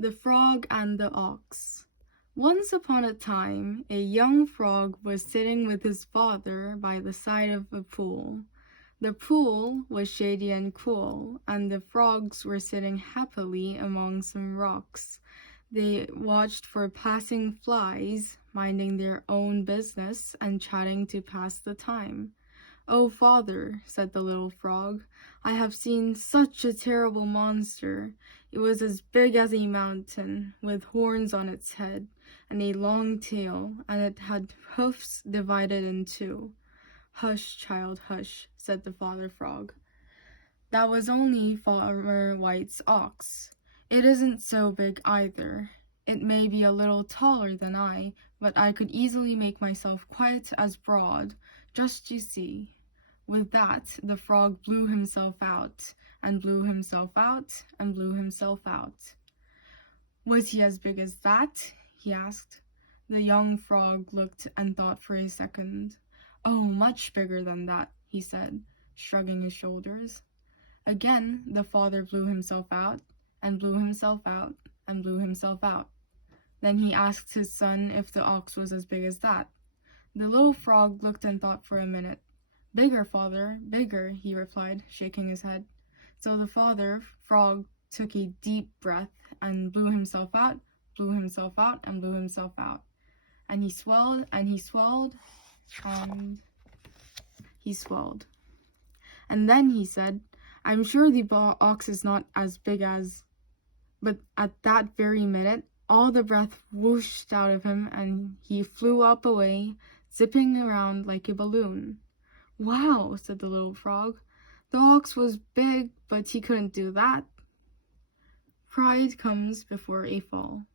The Frog and the Ox. Once upon a time, a young frog was sitting with his father by the side of a pool. The pool was shady and cool, and the frogs were sitting happily among some rocks. They watched for passing flies, minding their own business and chatting to pass the time. "Oh, father," said the little frog, "I have seen such a terrible monster. It was as big as a mountain, with horns on its head, and a long tail, and it had hoofs divided in two." "Hush, child, hush," said the father frog. "That was only Farmer White's ox. It isn't so big either. It may be a little taller than I, but I could easily make myself quite as broad. Just you see." With that, the frog blew himself out, and blew himself out, and blew himself out. "Was he as big as that?" he asked. The young frog looked and thought for a second. "Oh, much bigger than that," he said, shrugging his shoulders. Again, the father blew himself out, and blew himself out, and blew himself out. Then he asked his son if the ox was as big as that. The little frog looked and thought for a minute. "Bigger, father, bigger," he replied, shaking his head. So the father frog took a deep breath and blew himself out, blew himself out, and blew himself out. And he swelled, and he swelled, and he swelled. And then he said, "I'm sure the ox is not as big as..." But at that very minute, all the breath whooshed out of him, and he flew up away, zipping around like a balloon. "Wow," said the little frog. "The ox was big, but he couldn't do that." Pride comes before a fall.